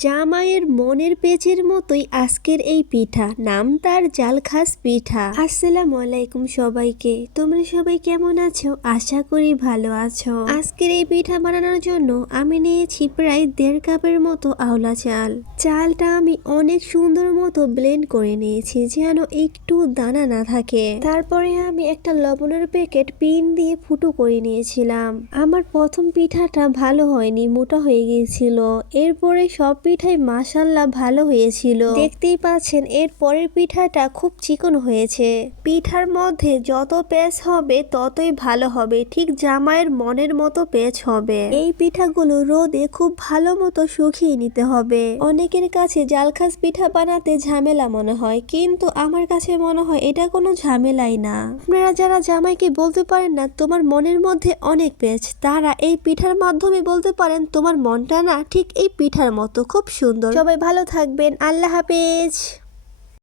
জামাইয়ের মনের পেঁচের মতোই আজকের এই পিঠা, নাম তার জালখাস পিঠা। আসসালামু আলাইকুম সবাইকে, তোমরা সবাই কেমন আছো? আশা করি ভালো আছো। আজকের এই পিঠা বানানোর জন্য আমি নিয়েছি প্রায় 1.5 কাপের মতো আওলা চাল। চালটা আমি অনেক সুন্দর মতো ব্লেন্ড করে নিয়েছি যেন একটু দানা না থাকে। তারপরে আমি একটা লবণের প্যাকেট পিন দিয়ে ফুটো করে নিয়েছিলাম। আমার প্রথম পিঠাটা ভালো হয়নি, মোটা হয়ে গিয়েছিল। এরপরে সব পিঠাই মাশাআল্লাহ ভালো হয়েছিল। দেখতেই পাচ্ছেন এর পরের পিঠাটা খুব চিকন হয়েছে। পিঠার মধ্যে যত পেঁচ হবে ততই ভালো হবে, ঠিক জামাইয়ের মনের মতো পেঁচ হবে। এই পিঠাগুলো রোদে খুব ভালো মতো শুকিয়ে নিতে হবে। অনেকের কাছে জালখাস পিঠা বানাতে ঝামেলা মনে হয়, কিন্তু আমার কাছে মনে হয় এটা কোনো ঝামেলাই না। আপনারা যারা জামাইকে বলতে পারেন না তোমার মনের মধ্যে অনেক পেঁচ, তারা এই পিঠার মাধ্যমে বলতে পারেন তোমার মনটা না ঠিক এই পিঠার মতো খুব সুন্দর। সবাই ভালো থাকবেন, আল্লাহ হাফেজ।